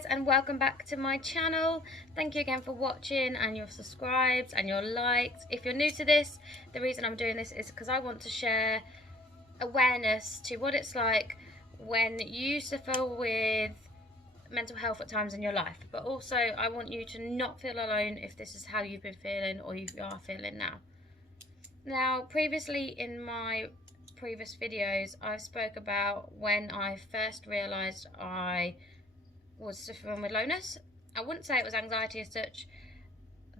guys, and welcome back to my channel. Thank you again for watching and your subscribes and your likes. If you're new to this, the reason I'm doing this is because I want to share awareness to what it's like when you suffer with mental health at times in your life, but also I want you to not feel alone if this is how you've been feeling or you are feeling now. Previously in my previous videos, I spoke about when I first realised I was suffering with loneliness. I wouldn't say it was anxiety as such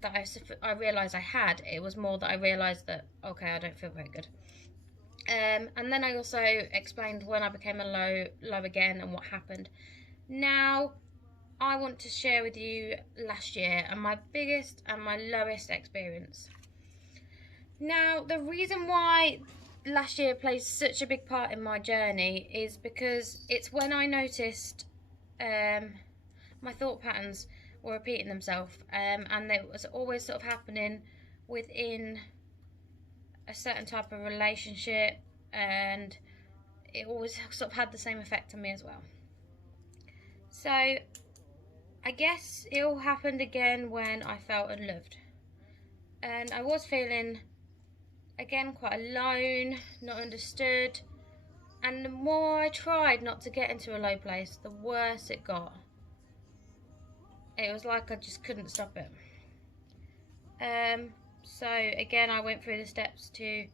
that I realised I had. It was more that I realised that, okay, I don't feel very good. And then I also explained when I became low again and what happened. Now, I want to share with you last year and my biggest and my lowest experience. Now, the reason why last year plays such a big part in my journey is because it's when I noticed my thought patterns were repeating themselves, and it was always sort of happening within a certain type of relationship, and it always sort of had the same effect on me as well. So I guess it all happened again when I felt unloved, and I was feeling again quite alone, not understood, and the more I tried not to get into a low place, the worse it got. It was like I just couldn't stop it. So again, I went through the steps to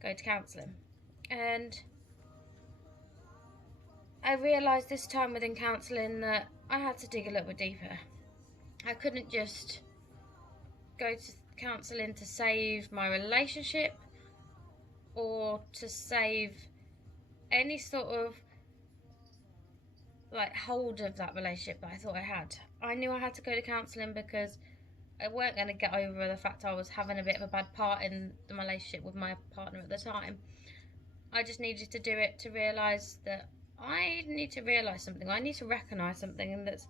go to counselling, and I realised this time within counselling that I had to dig a little bit deeper. I couldn't just go to counselling to save my relationship or to save any sort of like hold of that relationship that I thought I had. I knew I had to go to counselling because I weren't going to get over the fact I was having a bit of a bad part in the relationship with my partner at the time. I just needed to do it to realise that I need to realise something. I need to recognise something that's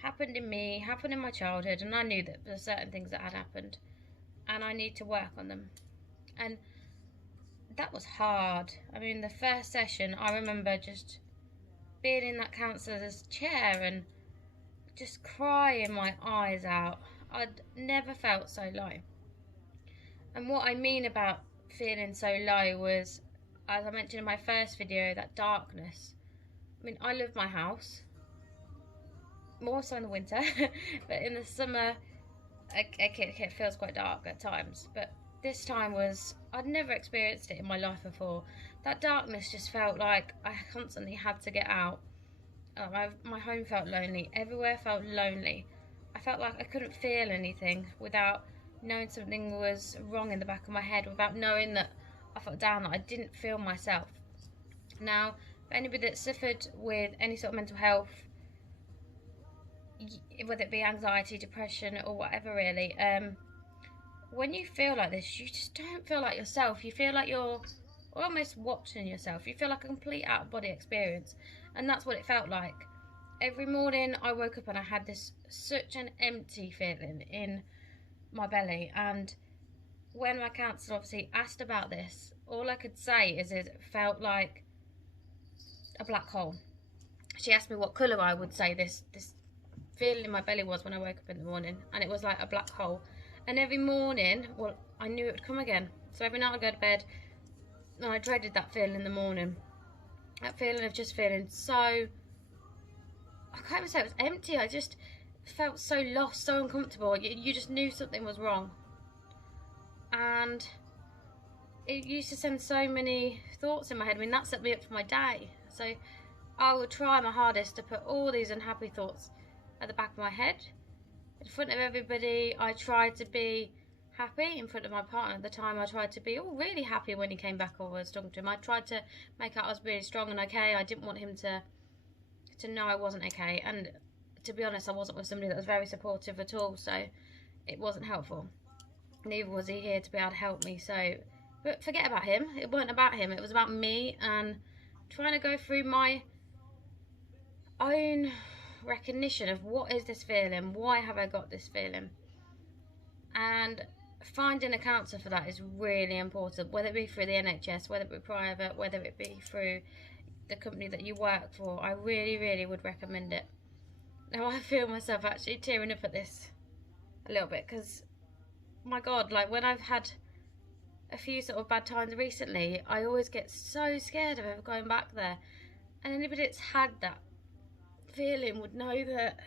happened in me, happened in my childhood, and I knew that there were certain things that had happened and I need to work on them. And that was hard. I mean, the first session, I remember just being in that counsellor's chair and just crying my eyes out. I'd never felt so low. And what I mean about feeling so low was, as I mentioned in my first video, that darkness. I mean, I love my house, more so in the winter, but in the summer it feels quite dark at times. But this time I'd never experienced it in my life before. That darkness just felt like I constantly had to get out. My home felt lonely, everywhere felt lonely. I felt like I couldn't feel anything without knowing something was wrong in the back of my head, without knowing that I felt down, that I didn't feel myself. Now, for anybody that suffered with any sort of mental health, whether it be anxiety, depression, or whatever really, when you feel like this, you just don't feel like yourself. You feel like you're almost watching yourself. You feel like a complete out-of-body experience, and that's what it felt like. Every morning I woke up and I had such an empty feeling in my belly, and when my counsellor obviously asked about this, all I could say is it felt like a black hole. She asked me what colour I would say this feeling in my belly was when I woke up in the morning, and it was like a black hole. And every morning, well, I knew it would come again. So every night I'd go to bed and I dreaded that feeling in the morning. That feeling of just feeling so, I can't even say it was empty, I just felt so lost, so uncomfortable. You just knew something was wrong. And it used to send so many thoughts in my head. I mean, that set me up for my day. So I would try my hardest to put all these unhappy thoughts at the back of my head. In front of everybody, I tried to be happy. In front of my partner at the time, I tried to be really happy when he came back or I was talking to him. I tried to make out I was really strong and okay. I didn't want him to know I wasn't okay. And to be honest, I wasn't with somebody that was very supportive at all, so it wasn't helpful. Neither was he here to be able to help me. So, but forget about him. It wasn't about him. It was about me and trying to go through my own recognition of what is this feeling, why have I got this feeling, and finding a counsellor for that is really important, whether it be through the NHS, whether it be private, whether it be through the company that you work for. I really would recommend it. Now I feel myself actually tearing up at this a little bit, because my God, like when I've had a few sort of bad times recently, I always get so scared of ever going back there. And anybody that's had that feeling would know that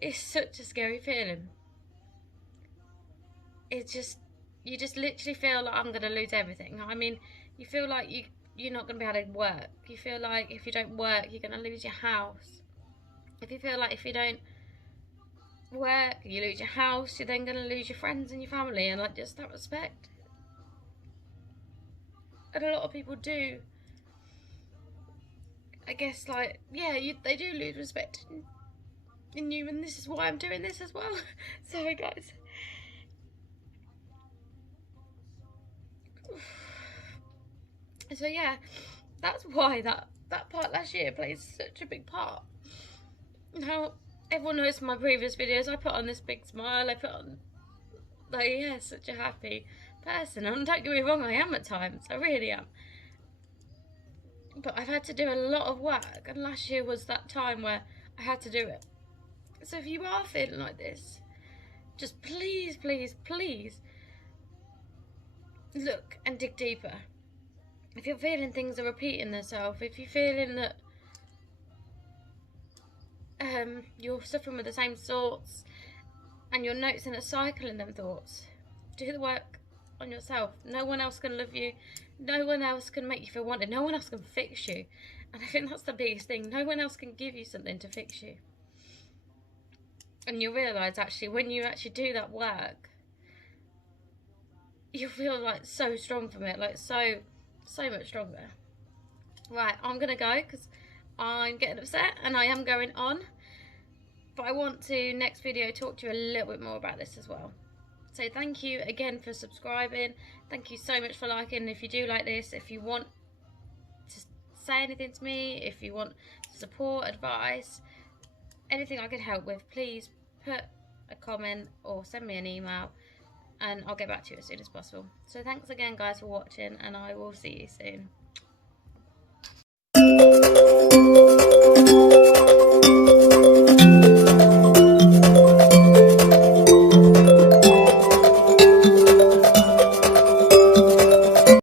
it's such a scary feeling. It's just, you just literally feel like I'm gonna lose everything. I mean, you feel like you're not gonna be able to work. You feel like if you don't work, you're gonna lose your house. If you feel like if you don't work, you lose your house, you're then gonna lose your friends and your family, and like just that respect. And a lot of people do, I guess, like, yeah, they do lose respect in you, and this is why I'm doing this as well. Sorry guys. So yeah, that's why that part last year plays such a big part. Now, everyone knows from my previous videos, I put on this big smile, I put on, like, yeah, such a happy person. And don't get me wrong, I am at times, I really am. But I've had to do a lot of work, and last year was that time where I had to do it. So if you are feeling like this, just please, please, please look and dig deeper. If you're feeling things are repeating themselves, if you're feeling that you're suffering with the same thoughts and you're noticing a cycle in them thoughts, do the work on yourself. No one else can love you. No one else can make you feel wanted. No one else can fix you. And I think that's the biggest thing. No one else can give you something to fix you. And you'll realise actually when you actually do that work, you'll feel like so strong from it, like so much stronger. Right, I'm gonna go because I'm getting upset and I am going on. But I want to, next video, talk to you a little bit more about this as well. So thank you again for subscribing. Thank you so much for liking. If you do like this, if you want to say anything to me, if you want support, advice, anything I can help with, please put a comment or send me an email and I'll get back to you as soon as possible. So thanks again guys for watching, and I will see you soon.